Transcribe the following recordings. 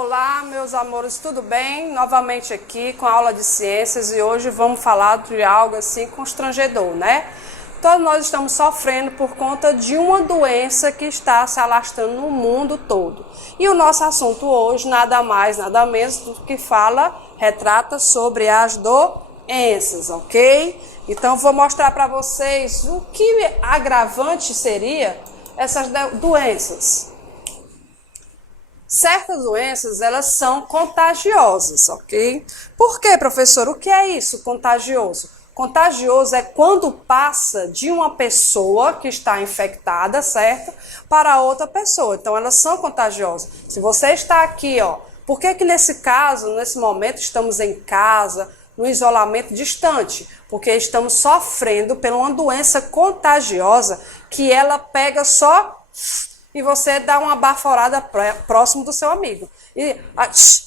Olá, meus amores, tudo bem? Novamente aqui com a aula de ciências e hoje vamos falar de algo assim constrangedor, né? Todos nós estamos sofrendo por conta de uma doença que está se alastrando no mundo todo. E o nosso assunto hoje, nada mais, nada menos do que retrata sobre as doenças, ok? Então vou mostrar para vocês o que agravante seria essas doenças. Certas doenças, elas são contagiosas, ok? Por quê, professor? O que é isso, contagioso? Contagioso é quando passa de uma pessoa que está infectada, certo? Para outra pessoa. Então, elas são contagiosas. Se você está aqui, por que nesse caso, nesse momento, estamos em casa, no isolamento distante? Porque estamos sofrendo por uma doença contagiosa que ela pega só e você dá uma baforada próximo do seu amigo. E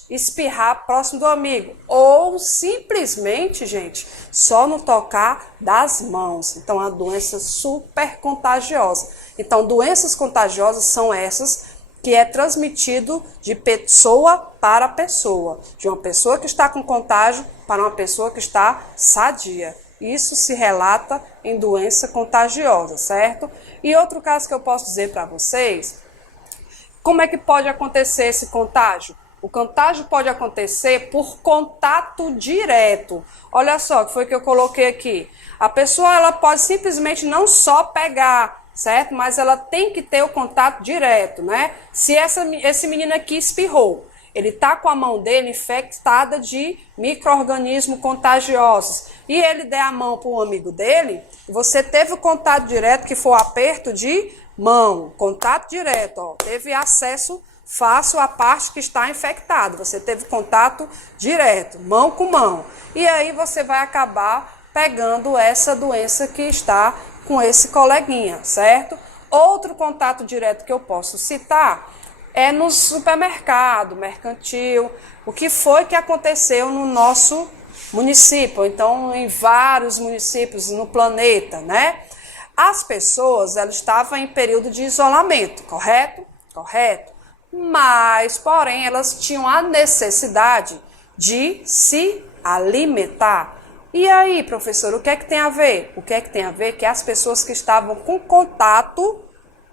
espirrar próximo do amigo. Ou simplesmente, gente, só no tocar das mãos. Então, é uma doença super contagiosa. Então, doenças contagiosas são essas que é transmitido de pessoa para pessoa. De uma pessoa que está com contágio para uma pessoa que está sadia. Isso se relata em doença contagiosa, certo? E outro caso que eu posso dizer para vocês, como é que pode acontecer esse contágio? O contágio pode acontecer por contato direto. Olha só, que foi que eu coloquei aqui. A pessoa ela pode simplesmente não só pegar, certo? Mas ela tem que ter o contato direto, né? Se esse menino aqui espirrou, ele está com a mão dele infectada de micro-organismos contagiosos. E ele der a mão para o amigo dele, você teve o contato direto, que foi o aperto de mão. Contato direto, teve acesso fácil à parte que está infectada. Você teve contato direto, mão com mão. E aí você vai acabar pegando essa doença que está com esse coleguinha, certo? Outro contato direto que eu posso citar é no supermercado, mercantil. O que foi que aconteceu no nosso município, então em vários municípios no planeta, né? As pessoas, elas estavam em período de isolamento, correto? Correto. Mas, porém, elas tinham a necessidade de se alimentar. E aí, professor, o que é que tem a ver? O que é que tem a ver que as pessoas que estavam com contato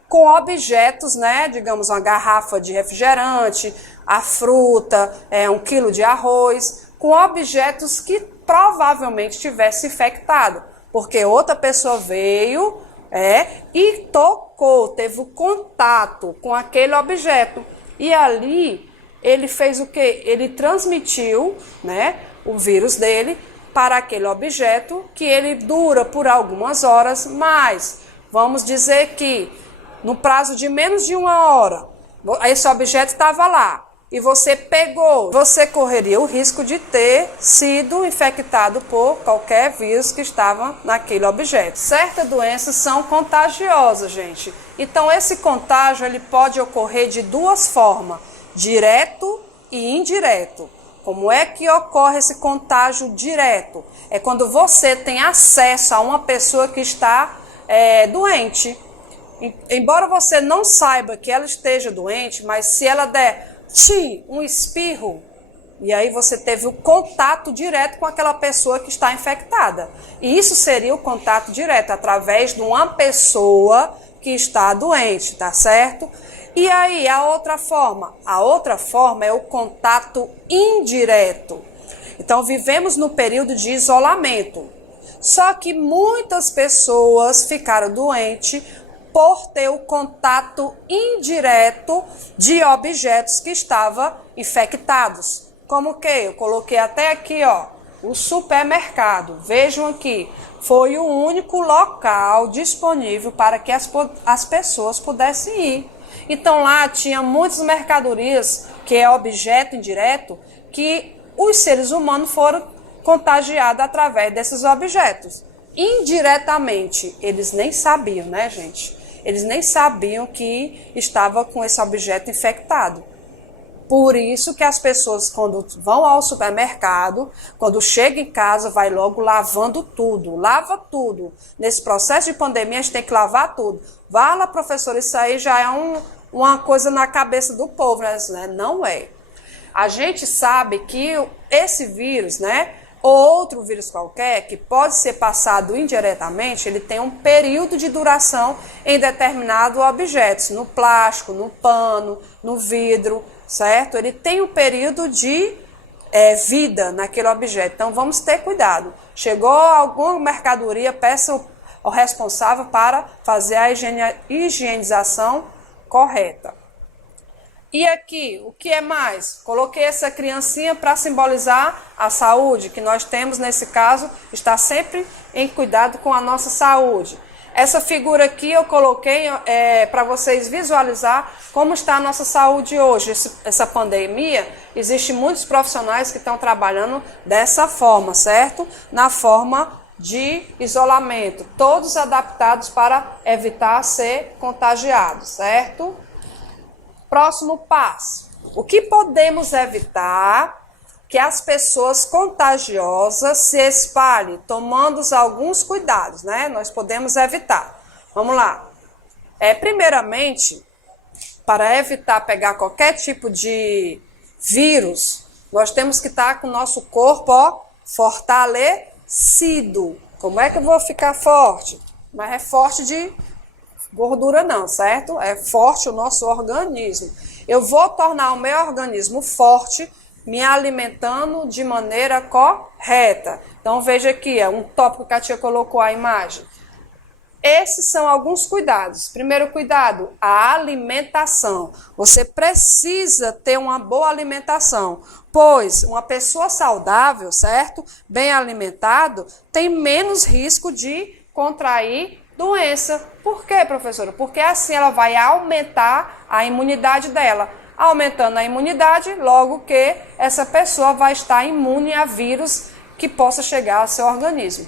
com objetos, né, digamos uma garrafa de refrigerante, a fruta, 1 quilo de arroz, com objetos que provavelmente tivesse infectado, porque outra pessoa veio e tocou, teve o contato com aquele objeto. E ali ele fez o quê? Ele transmitiu, né, o vírus dele para aquele objeto, que ele dura por algumas horas, mas vamos dizer que no prazo de menos de 1 hora, esse objeto estava lá e você pegou, você correria o risco de ter sido infectado por qualquer vírus que estava naquele objeto. Certas doenças são contagiosas, gente. Então, esse contágio ele pode ocorrer de duas formas, direto e indireto. Como é que ocorre esse contágio direto? É quando você tem acesso a uma pessoa que está doente. Embora você não saiba que ela esteja doente, mas se ela der um espirro, e aí você teve o contato direto com aquela pessoa que está infectada. E isso seria o contato direto, através de uma pessoa que está doente, tá certo? E aí, a outra forma é o contato indireto. Então, vivemos no período de isolamento. Só que muitas pessoas ficaram doentes por ter o contato indireto de objetos que estavam infectados. Como o que? Eu coloquei até aqui, o supermercado. Vejam aqui, foi o único local disponível para que as pessoas pudessem ir. Então lá tinha muitas mercadorias, que é objeto indireto, que os seres humanos foram contagiados através desses objetos. Indiretamente, eles nem sabiam, né, gente? Eles nem sabiam que estava com esse objeto infectado. Por isso que as pessoas, quando vão ao supermercado, quando chegam em casa, vai logo lavando tudo. Lava tudo. Nesse processo de pandemia, a gente tem que lavar tudo. Fala, professor, isso aí já é uma coisa na cabeça do povo, né? Não é. A gente sabe que esse vírus, né, ou outro vírus qualquer, que pode ser passado indiretamente, ele tem um período de duração em determinado objeto, no plástico, no pano, no vidro, certo? Ele tem um período de vida naquele objeto, então vamos ter cuidado. Chegou alguma mercadoria, peça ao responsável para fazer a higienização correta. E aqui, o que é mais? Coloquei essa criancinha para simbolizar a saúde, que nós temos nesse caso, está sempre em cuidado com a nossa saúde. Essa figura aqui eu coloquei para vocês visualizar como está a nossa saúde hoje. Essa pandemia, existem muitos profissionais que estão trabalhando dessa forma, certo? Na forma de isolamento, todos adaptados para evitar ser contagiados, certo? Próximo passo. O que podemos evitar que as pessoas contagiosas se espalhem, tomando alguns cuidados, né? Nós podemos evitar. Vamos lá. Primeiramente, para evitar pegar qualquer tipo de vírus, nós temos que estar com o nosso corpo fortalecido. Como é que eu vou ficar forte? Mas é forte de gordura não, certo? É forte o nosso organismo. Eu vou tornar o meu organismo forte me alimentando de maneira correta. Então veja aqui, é um tópico que a tia colocou a imagem. Esses são alguns cuidados. Primeiro cuidado, a alimentação. Você precisa ter uma boa alimentação, pois uma pessoa saudável, certo? Bem alimentado, tem menos risco de contrair doença. Por quê, professora? Porque assim ela vai aumentar a imunidade dela. Aumentando a imunidade, logo que essa pessoa vai estar imune a vírus que possa chegar ao seu organismo.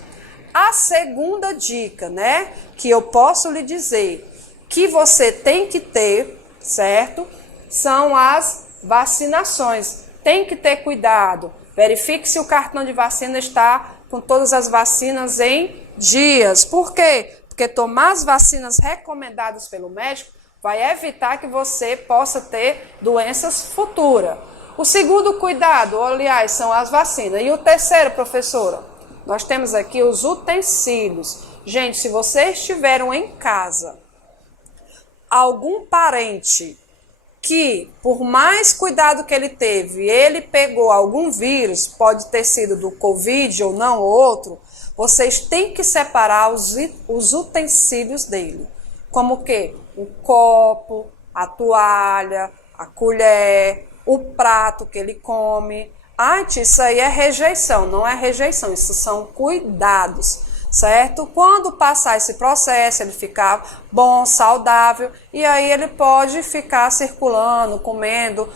A segunda dica, né, que eu posso lhe dizer que você tem que ter, certo? São as vacinações. Tem que ter cuidado. Verifique se o cartão de vacina está com todas as vacinas em dias. Por quê? Porque tomar as vacinas recomendadas pelo médico vai evitar que você possa ter doenças futuras. O segundo cuidado, aliás, são as vacinas. E o terceiro, professora, nós temos aqui os utensílios. Gente, se vocês tiveram em casa algum parente que, por mais cuidado que ele teve, ele pegou algum vírus, pode ter sido do Covid ou não, outro, vocês têm que separar os utensílios dele. Como o quê? O copo, a toalha, a colher, o prato que ele come. Isso aí é rejeição, não é rejeição, isso são cuidados, certo? Quando passar esse processo, ele ficar bom, saudável, e aí ele pode ficar circulando, comendo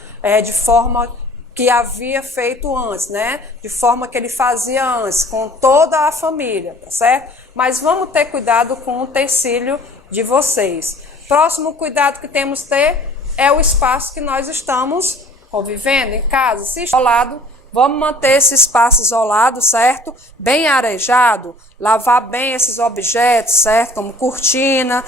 de forma que havia feito antes, né? De forma que ele fazia antes, com toda a família, tá certo? Mas vamos ter cuidado com o utensílio de vocês. Próximo cuidado que temos que ter é o espaço que nós estamos convivendo em casa. Se isolado, vamos manter esse espaço isolado, certo? Bem arejado, lavar bem esses objetos, certo? Como cortina,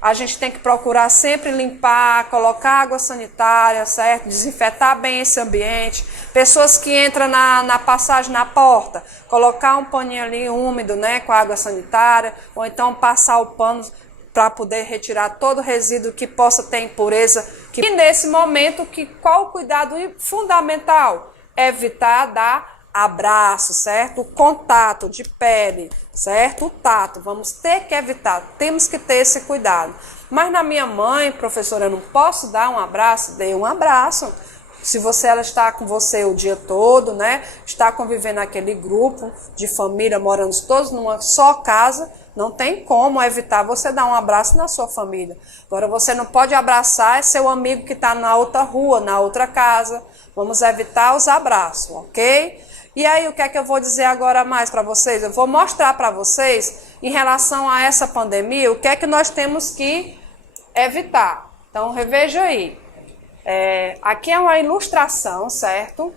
a gente tem que procurar sempre limpar, colocar água sanitária, certo? Desinfetar bem esse ambiente. Pessoas que entram na passagem na porta, colocar um paninho ali úmido, né, com água sanitária, ou então passar o pano para poder retirar todo o resíduo que possa ter impureza. E nesse momento, qual o cuidado fundamental? Evitar dar abraço, certo? O contato de pele, certo? O tato, vamos ter que evitar, temos que ter esse cuidado. Mas na minha mãe, professora, eu não posso dar um abraço? Dê um abraço. Se ela está com você o dia todo, né? Está convivendo naquele grupo de família, morando todos numa só casa, não tem como evitar você dar um abraço na sua família. Agora, você não pode abraçar seu amigo que está na outra rua, na outra casa. Vamos evitar os abraços, ok? E aí, o que é que eu vou dizer agora mais para vocês? Eu vou mostrar para vocês, em relação a essa pandemia, o que é que nós temos que evitar. Então, reveja aí. Aqui é uma ilustração, certo?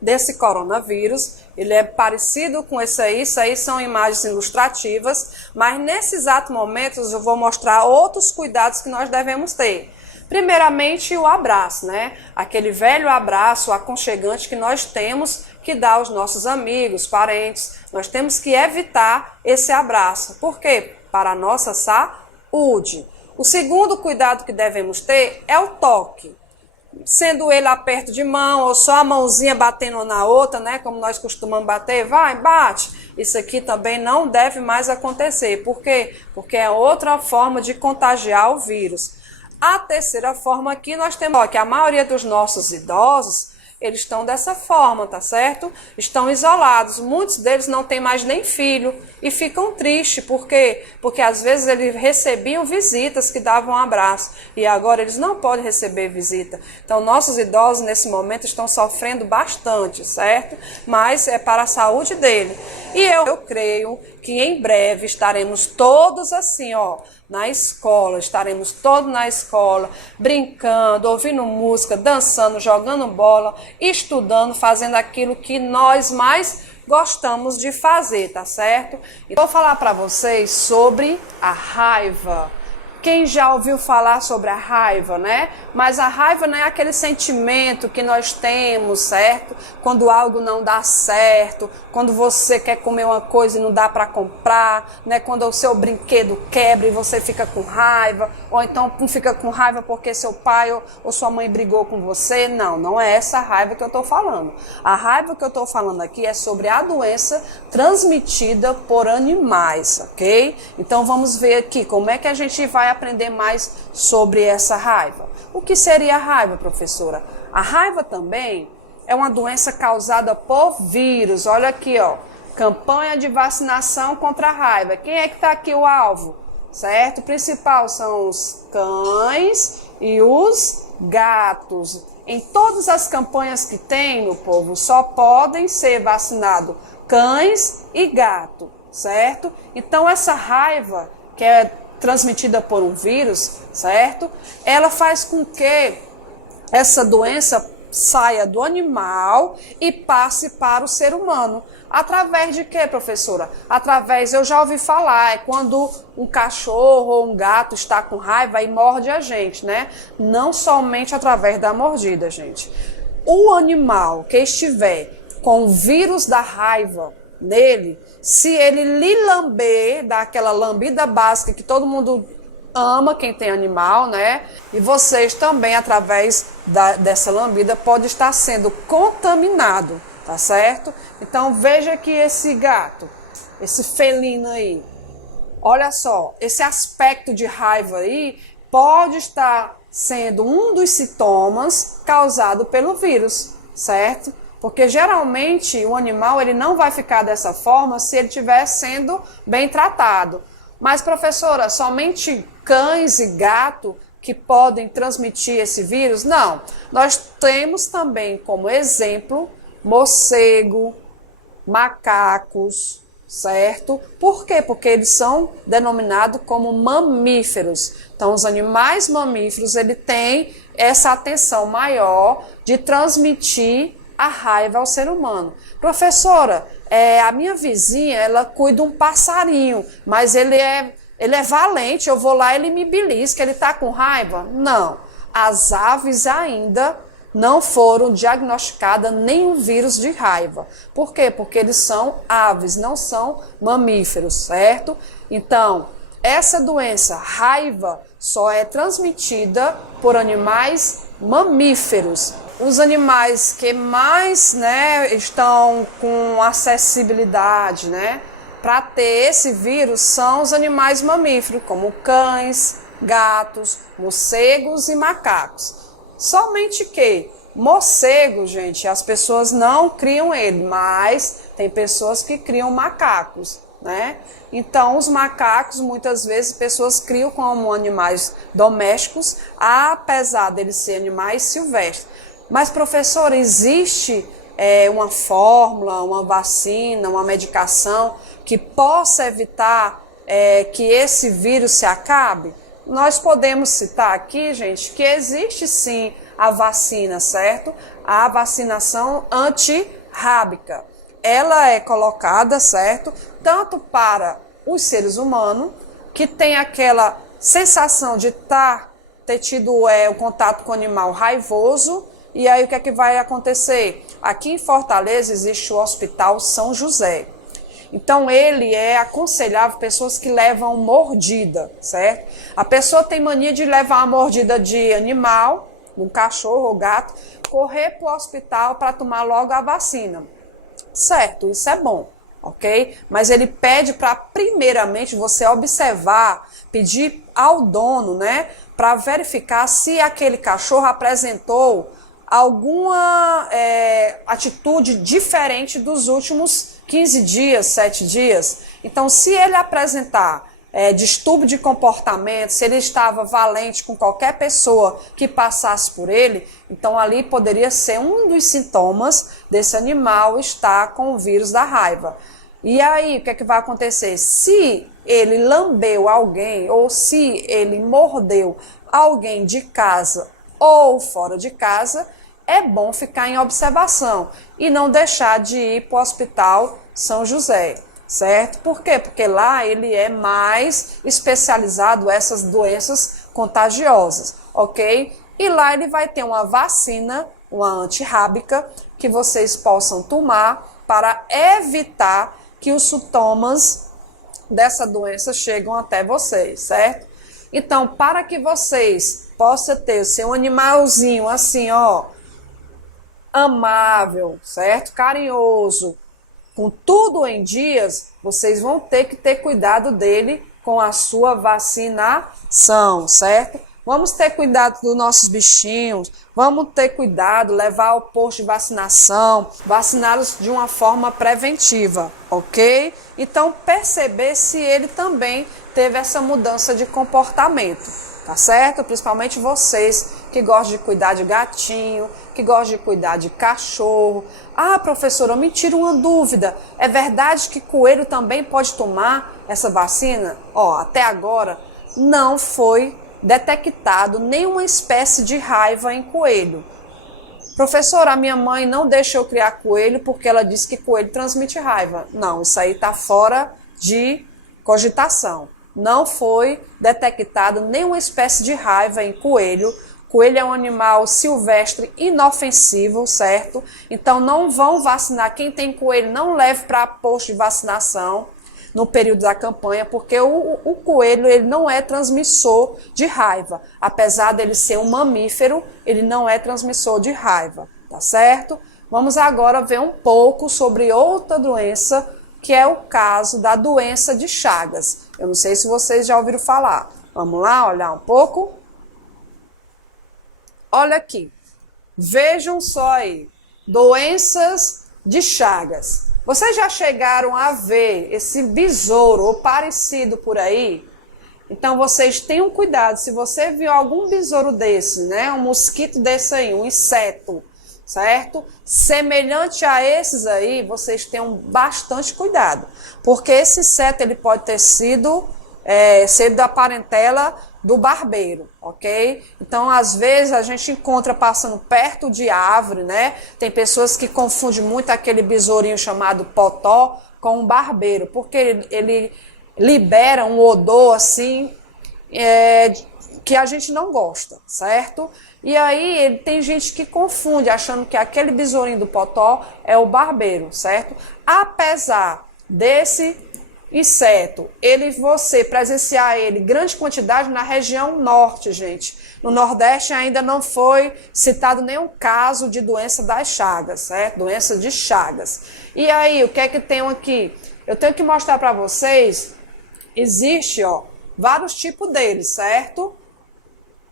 Desse coronavírus. Ele é parecido com esse aí. Isso aí são imagens ilustrativas. Mas, nesse exato momento, eu vou mostrar outros cuidados que nós devemos ter. Primeiramente, o abraço, né? Aquele velho abraço aconchegante que nós temos que dar aos nossos amigos, parentes. Nós temos que evitar esse abraço. Por quê? Para a nossa saúde. O segundo cuidado que devemos ter é o toque. Sendo ele aperto de mão ou só a mãozinha batendo na outra, né? Como nós costumamos bater, vai, bate. Isso aqui também não deve mais acontecer. Por quê? Porque é outra forma de contagiar o vírus. A terceira forma aqui nós temos que a maioria dos nossos idosos, eles estão dessa forma, tá certo? Estão isolados. Muitos deles não têm mais nem filho e ficam tristes. Por quê? Porque às vezes eles recebiam visitas que davam um abraço e agora eles não podem receber visita. Então, nossos idosos nesse momento estão sofrendo bastante, certo? Mas é para a saúde dele. E eu creio que em breve estaremos todos assim, ó, na escola, estaremos todos na escola, brincando, ouvindo música, dançando, jogando bola, estudando, fazendo aquilo que nós mais gostamos de fazer, tá certo? E vou falar para vocês sobre a raiva. Quem já ouviu falar sobre a raiva, né? Mas a raiva não é aquele sentimento que nós temos, certo? Quando algo não dá certo, quando você quer comer uma coisa e não dá para comprar, né? Quando o seu brinquedo quebra e você fica com raiva, ou então fica com raiva porque seu pai ou sua mãe brigou com você. Não, não é essa raiva que eu estou falando. A raiva que eu estou falando aqui é sobre a doença transmitida por animais, ok? Então vamos ver aqui como é que a gente vai aprender mais sobre essa raiva. O que seria a raiva, professora? A raiva também é uma doença causada por vírus. Olha aqui, ó, campanha de vacinação contra a raiva. Quem é que está aqui o alvo? Certo? O principal são os cães e os gatos. Em todas as campanhas que tem, meu povo, só podem ser vacinados cães e gato, certo? Então essa raiva que é transmitida por um vírus, certo? Ela faz com que essa doença saia do animal e passe para o ser humano. Através de quê, professora? Através, eu já ouvi falar, é quando um cachorro ou um gato está com raiva e morde a gente, né? Não somente através da mordida, gente. O animal que estiver com o vírus da raiva nele, se ele lhe lamber, dar aquela lambida básica que todo mundo ama, quem tem animal, né? E vocês também, através dessa lambida, pode estar sendo contaminado, tá certo? Então veja que esse gato, esse felino aí, olha só, esse aspecto de raiva aí pode estar sendo um dos sintomas causado pelo vírus, certo? Porque geralmente o animal ele não vai ficar dessa forma se ele estiver sendo bem tratado. Mas, professora, somente cães e gato que podem transmitir esse vírus? Não. Nós temos também como exemplo morcego, macacos, certo? Por quê? Porque eles são denominados como mamíferos. Então, os animais mamíferos ele têm essa atenção maior de transmitir a raiva ao ser humano. Professora, a minha vizinha, ela cuida de um passarinho, mas ele é valente, eu vou lá, ele me belisca, ele está com raiva? Não. As aves ainda não foram diagnosticadas nenhum vírus de raiva. Por quê? Porque eles são aves, não são mamíferos, certo? Então, essa doença, raiva, só é transmitida por animais mamíferos. Os animais que mais, né, estão com acessibilidade, né, para ter esse vírus são os animais mamíferos, como cães, gatos, morcegos e macacos. Somente que morcego, gente, as pessoas não criam ele, mas tem pessoas que criam macacos, né? Então, os macacos, muitas vezes, pessoas criam como animais domésticos, apesar deles serem animais silvestres. Mas, professora, existe uma fórmula, uma vacina, uma medicação que possa evitar que esse vírus se acabe? Nós podemos citar aqui, gente, que existe sim a vacina, certo? A vacinação antirrábica. Ela é colocada, certo? Tanto para os seres humanos, que tem aquela sensação de estar ter tido o contato com o animal raivoso. E aí o que é que vai acontecer? Aqui em Fortaleza existe o Hospital São José. Então ele é aconselhável pessoas que levam mordida, certo? A pessoa tem mania de levar uma mordida de animal, um cachorro ou gato, correr para o hospital para tomar logo a vacina. Certo, isso é bom, ok? Mas ele pede para primeiramente você observar, pedir ao dono, né, para verificar se aquele cachorro apresentou alguma atitude diferente dos últimos 15 dias, 7 dias. Então, se ele apresentar distúrbio de comportamento, se ele estava valente com qualquer pessoa que passasse por ele, então ali poderia ser um dos sintomas desse animal estar com o vírus da raiva. E aí, o que é que vai acontecer? Se ele lambeu alguém ou se ele mordeu alguém de casa ou fora de casa, é bom ficar em observação e não deixar de ir para o Hospital São José, certo? Por quê? Porque lá ele é mais especializado nessas doenças contagiosas, ok? E lá ele vai ter uma vacina, uma antirrábica, que vocês possam tomar para evitar que os sintomas dessa doença cheguem até vocês, certo? Então, para que vocês possam ter seu animalzinho assim, ó, amável, certo? Carinhoso, com tudo em dias, vocês vão ter que ter cuidado dele com a sua vacinação, certo? Vamos ter cuidado dos nossos bichinhos, vamos ter cuidado, levar ao posto de vacinação, vaciná-los de uma forma preventiva, ok? Então, perceber se ele também teve essa mudança de comportamento, tá certo? Principalmente vocês que gostam de cuidar de gatinho, que gostam de cuidar de cachorro. Ah, professora, me tira uma dúvida. É verdade que coelho também pode tomar essa vacina? Ó, até agora não foi detectado nenhuma espécie de raiva em coelho. Professora, a minha mãe não deixou eu criar coelho porque ela disse que coelho transmite raiva. Não, isso aí está fora de cogitação. Não foi detectado nenhuma espécie de raiva em coelho. Coelho é um animal silvestre inofensivo, certo? Então não vão vacinar. Quem tem coelho não leve para posto de vacinação no período da campanha, porque o coelho ele não é transmissor de raiva. Apesar dele ser um mamífero, ele não é transmissor de raiva, tá certo? Vamos agora ver um pouco sobre outra doença, que é o caso da doença de Chagas. Eu não sei se vocês já ouviram falar. Vamos lá olhar um pouco? Olha aqui. Vejam só aí. Doenças de Chagas. Vocês já chegaram a ver esse besouro ou parecido por aí? Então vocês tenham cuidado. Se você viu algum besouro desse, né, um mosquito desse aí, um inseto, certo? Semelhante a esses aí, vocês tenham bastante cuidado, porque esse inseto ele pode ter sido da parentela do barbeiro, ok? Então, às vezes, a gente encontra passando perto de árvore, né? Tem pessoas que confundem muito aquele besourinho chamado potó com um barbeiro, porque ele libera um odor assim, que a gente não gosta, certo? E aí tem gente que confunde, achando que aquele besourinho do potó é o barbeiro, certo? Apesar desse inseto, você presenciar ele em grande quantidade na região norte, gente. No Nordeste ainda não foi citado nenhum caso de doença das Chagas, certo? Doença de Chagas. E aí, o que é que tem aqui? Eu tenho que mostrar para vocês, existe, ó, vários tipos deles, certo?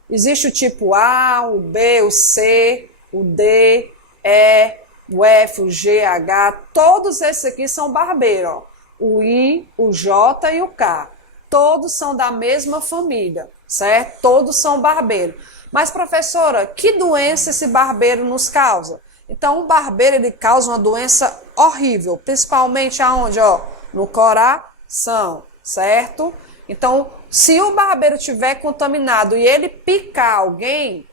Existe o tipo A, o B, o C, o D, E, o F, o G, H, todos esses aqui são barbeiros, ó. O I, o J e o K. Todos são da mesma família, certo? Todos são barbeiros. Mas, professora, que doença esse barbeiro nos causa? Então, o barbeiro, ele causa uma doença horrível, principalmente aonde, ó? No coração, certo? Então, se o barbeiro estiver contaminado e ele picar alguém,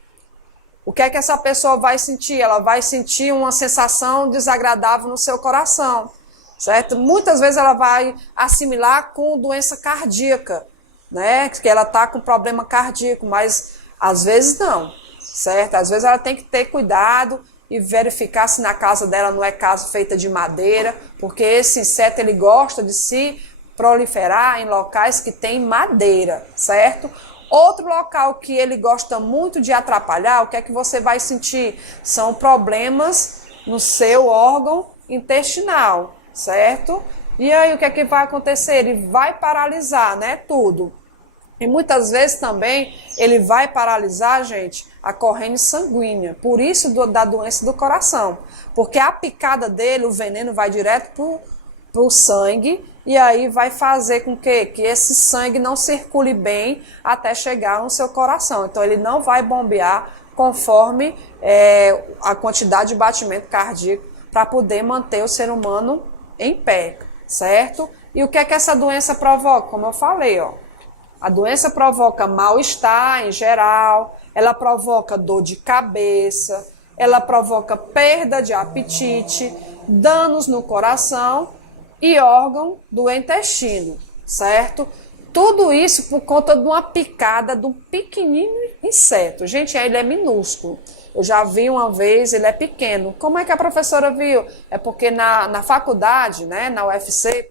o que é que essa pessoa vai sentir? Ela vai sentir uma sensação desagradável no seu coração, certo? Muitas vezes ela vai assimilar com doença cardíaca, né? Que ela está com problema cardíaco, mas Às vezes não, certo? Às vezes ela tem que ter cuidado e verificar se na casa dela não é casa feita de madeira, porque esse inseto ele gosta de se proliferar em locais que tem madeira, certo? Outro local que ele gosta muito de atrapalhar, o que é que você vai sentir? São problemas no seu órgão intestinal, certo? E aí o que é que vai acontecer? Ele vai paralisar, né, tudo. E muitas vezes também ele vai paralisar, gente, a corrente sanguínea. Por isso da doença do coração. Porque a picada dele, o veneno vai direto para o sangue e aí vai fazer com que esse sangue não circule bem até chegar no seu coração. Então ele não vai bombear conforme a quantidade de batimento cardíaco para poder manter o ser humano em pé, certo? E o que é que essa doença provoca? Como eu falei, ó. A doença provoca mal-estar em geral, ela provoca dor de cabeça, ela provoca perda de apetite, danos no coração e órgão do intestino, certo? Tudo isso por conta de uma picada de um pequenino inseto. Gente, ele é minúsculo. Eu já vi uma vez, ele é pequeno. Como é que a professora viu? É porque na faculdade, né, na UFC,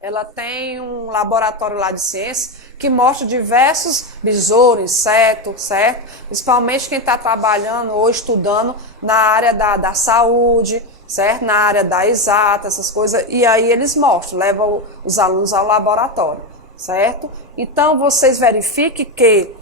ela tem um laboratório lá de ciência que mostra diversos besouros, insetos, certo? Principalmente quem está trabalhando ou estudando na área da saúde, certo? Na área da exata, essas coisas. E aí eles mostram, levam os alunos ao laboratório, certo? Então vocês verifiquem que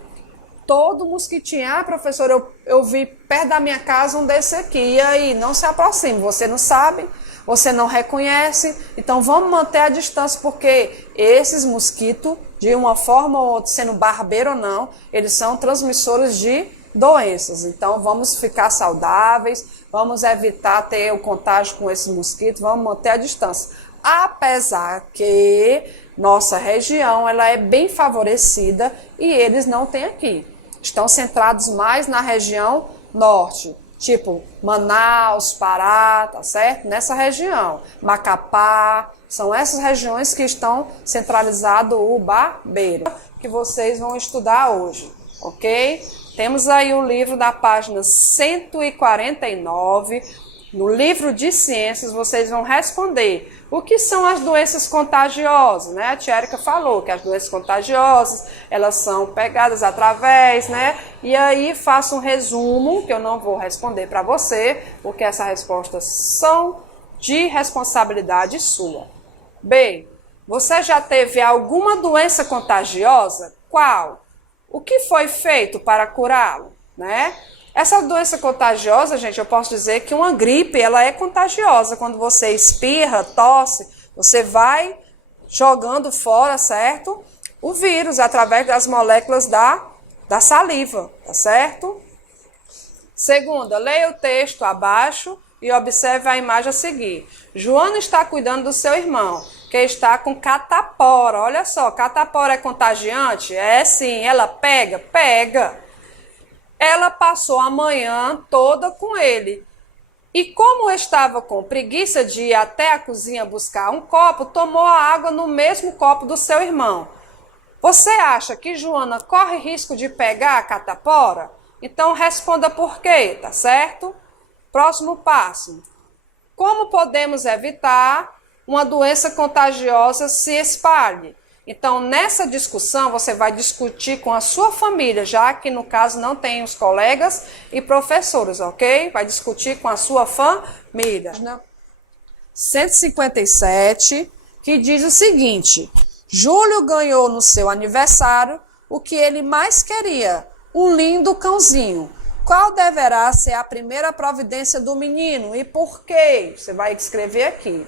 todo mosquitinho, professor, eu vi perto da minha casa um desse aqui, e aí não se aproxime, você não sabe, você não reconhece, então vamos manter a distância, porque esses mosquitos, de uma forma ou outra, sendo barbeiro ou não, eles são transmissores de doenças, então vamos ficar saudáveis, vamos evitar ter o contágio com esses mosquitos, vamos manter a distância, apesar que nossa região ela é bem favorecida e eles não têm aqui. Estão centrados mais na região norte, tipo Manaus, Pará, tá certo? Nessa região, Macapá, são essas regiões que estão centralizado o barbeiro, que vocês vão estudar hoje, ok? Temos aí o livro da página 149, no livro de ciências vocês vão responder o que são as doenças contagiosas, né? A tia Érica falou que as doenças contagiosas, elas são pegadas através, né? E aí faço um resumo, que eu não vou responder para você, porque essas respostas são de responsabilidade sua. B, você já teve alguma doença contagiosa? Qual? O que foi feito para curá-lo, né? Essa doença contagiosa, gente, eu posso dizer que uma gripe, ela é contagiosa. Quando você espirra, tosse, você vai jogando fora, certo? O vírus, através das moléculas da saliva, tá certo? Segunda, leia o texto abaixo e observe a imagem a seguir. Joana está cuidando do seu irmão, que está com catapora. Olha só, catapora é contagiante? É sim, ela pega. Ela passou a manhã toda com ele. E como estava com preguiça de ir até a cozinha buscar um copo, tomou a água no mesmo copo do seu irmão. Você acha que Joana corre risco de pegar a catapora? Então responda por quê, tá certo? Próximo passo. Como podemos evitar uma doença contagiosa se espalhe? Então, nessa discussão, você vai discutir com a sua família, já que no caso não tem os colegas e professores, ok? Vai discutir com a sua família. 157, que diz o seguinte: Júlio ganhou no seu aniversário o que ele mais queria, um lindo cãozinho. Qual deverá ser a primeira providência do menino e por quê? Você vai escrever aqui.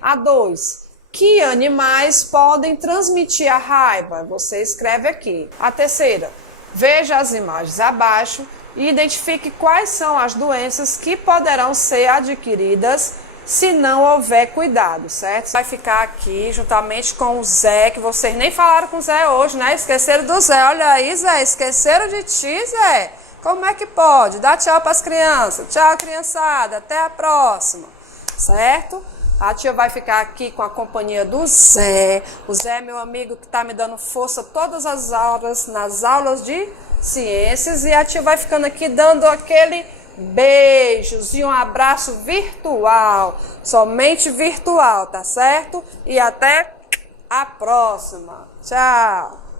A 2. Que animais podem transmitir a raiva? Você escreve aqui. A terceira, veja as imagens abaixo e identifique quais são as doenças que poderão ser adquiridas se não houver cuidado, certo? Vai ficar aqui juntamente com o Zé, que vocês nem falaram com o Zé hoje, né? Esqueceram do Zé. Olha aí, Zé, esqueceram de ti, Zé. Como é que pode? Dá tchau para as crianças. Tchau, criançada. Até a próxima, certo? A tia vai ficar aqui com a companhia do Zé. O Zé é meu amigo que está me dando força todas as aulas, nas aulas de Ciências e a tia vai ficando aqui dando aquele beijos e um abraço virtual, somente virtual, tá certo? E até a próxima. Tchau!